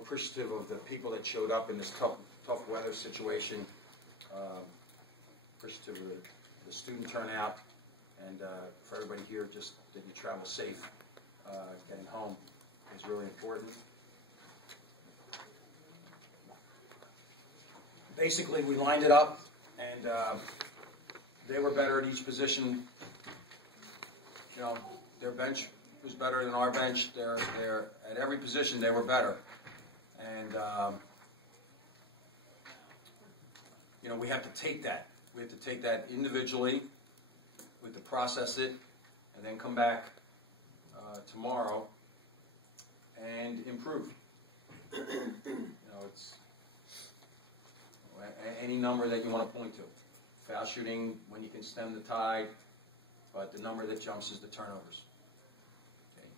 appreciative of the people that showed up in this tough weather situation. Appreciative of the student turnout, and for everybody here, just that you travel safe. Getting home is really important. Basically, we lined it up, and they were better at each position. You know, their bench was better than our bench. They're at every position they were better, and you know, we have to take that. We have to take that individually. We have to process it, and then come back tomorrow and improve. You know, it's any number that you want to point to. Foul shooting when you can stem the tide, but the number that jumps is the turnovers. Okay.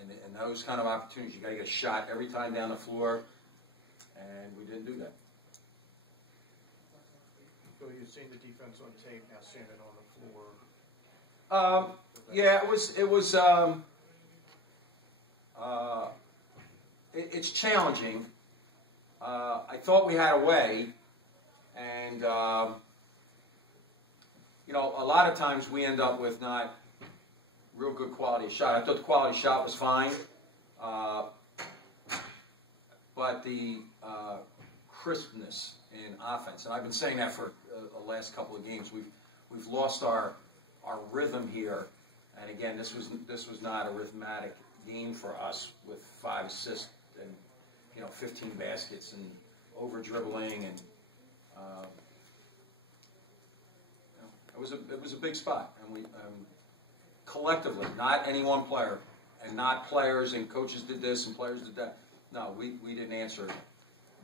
And those kind of opportunities, you got to get a shot every time down the floor, and we didn't do that. Phil, you've seen the defense on tape, now seeing it on the floor. Yeah, it's challenging. I thought we had a way, and you know, a lot of times we end up with not real good quality shot. I thought the quality shot was fine, but the crispness in offense, and I've been saying that for the last couple of games, we've lost our rhythm here. And again, this was not a rhythmatic game for us with 5 assists and, you know, 15 baskets and over dribbling, and you know, it was a big spot, and we collectively, not any one player, and not players and coaches did this and players did that. No, we didn't answer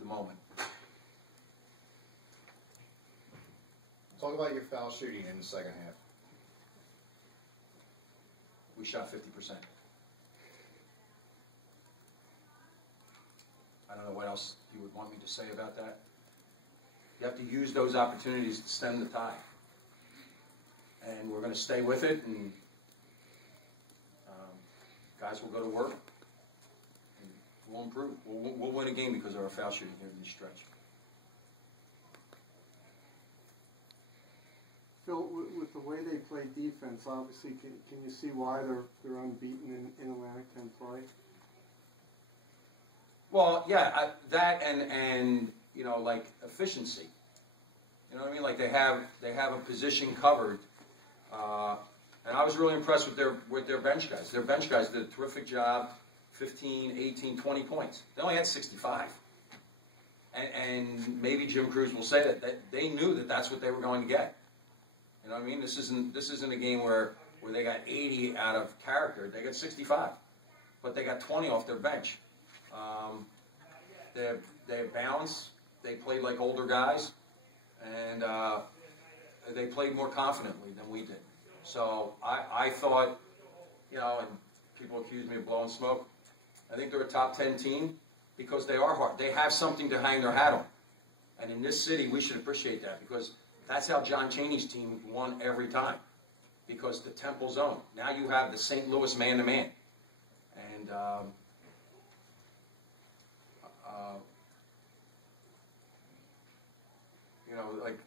the moment. Talk about your foul shooting in the second half. We shot 50%. I don't know what else you would want me to say about that. You have to use those opportunities to stem the tide. And we're going to stay with it, and guys will go to work, and we'll improve. We'll win a game because of our foul shooting here in this stretch. Phil, with the way they play defense, obviously, can you see why they're unbeaten in Atlantic 10 play? Well, yeah, that and you know, like efficiency. You know what I mean? Like they have a position covered, and I was really impressed with their bench guys. Their bench guys did a terrific job. 15, 18, 20 points. They only had 65. And maybe Jim Cruz will say that they knew that that's what they were going to get. You know what I mean? This isn't a game where they got 80 out of character. They got 65, but they got 20 off their bench. They had balance. They played like older guys, and they played more confidently than we did. So I thought, you know, and people accuse me of blowing smoke. I think they're a top 10 team because they are hard. They have something to hang their hat on, and in this city, we should appreciate that because that's how John Chaney's team won every time, because the Temple zone. Now you have the St. Louis man-to-man. And you know, like,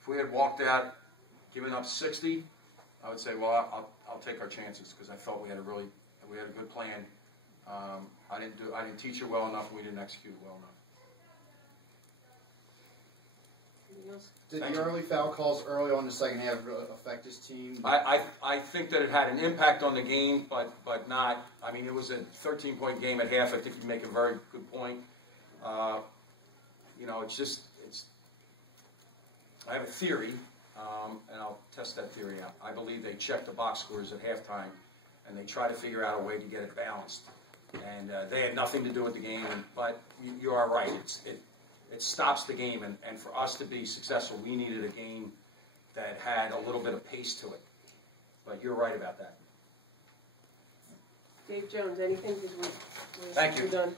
if we had walked out giving up 60, I would say, well, I'll take our chances because I felt we had a good plan. I didn't teach it well enough, and we didn't execute it well enough. Did the early foul calls early on in the second half affect this team? I think that it had an impact on the game, but not. I mean, it was a 13-point game at half. I think you make a very good point. You know, it's. I have a theory, and I'll test that theory out. I believe they check the box scores at halftime, and they try to figure out a way to get it balanced. And they had nothing to do with the game, but you are right. It stops the game, and for us to be successful, we needed a game that had a little bit of pace to it. But you're right about that. Dave Jones, anything? Thank you. We're done.